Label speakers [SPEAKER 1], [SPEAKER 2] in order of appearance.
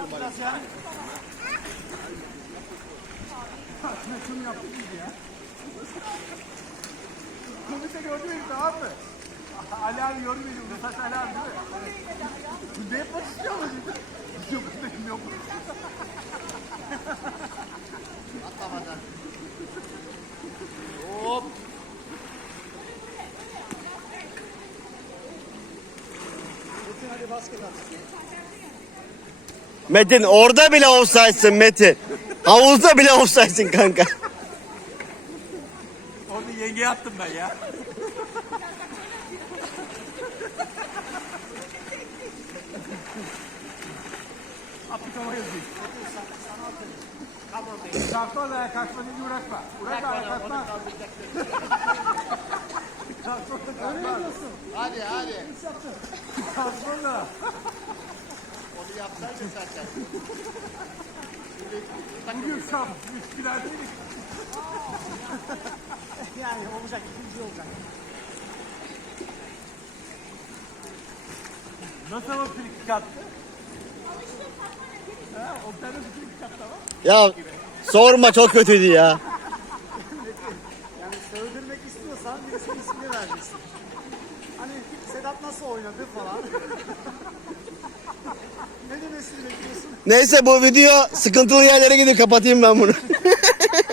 [SPEAKER 1] yapacağız ya? Şunu yaptık biz ya. Komite gördü beni, tamam mı? Ali abi gördü beni. Mesaj Ali abi değil mi? Bu ne yapmak istiyor mu? Yok dedim, yok.
[SPEAKER 2] Atlamadan. Hop.
[SPEAKER 1] Hadi basket at.
[SPEAKER 3] Metin orada bile offside'sın Metin. Havuzda bile offside'sın kanka.
[SPEAKER 1] Orada yengeye attım ben ya. Aplikama yazayım. Kalkma da ya, kalkma deyince uğraşma. Uğraşma, kalkma. Kalkma da kalkma.
[SPEAKER 2] Hadi hadi.
[SPEAKER 1] Kalkma da.
[SPEAKER 2] Onu yapsaydın zaten.
[SPEAKER 1] Bugün şap, müşkiler değil.
[SPEAKER 4] Yani olacak, ikinci olacak.
[SPEAKER 1] Nasıl ama frikik attı? Ha, o tane frikik attı ama.
[SPEAKER 3] Ya sorma, çok kötüydü ya.
[SPEAKER 4] Yani sövdürmek istiyorsan birisinin ismini vereceksin. Hani Sedat nasıl oynadı falan. Ne demesini bekliyorsun?
[SPEAKER 3] Neyse bu video sıkıntılı yerlere gidiyor, kapatayım ben bunu.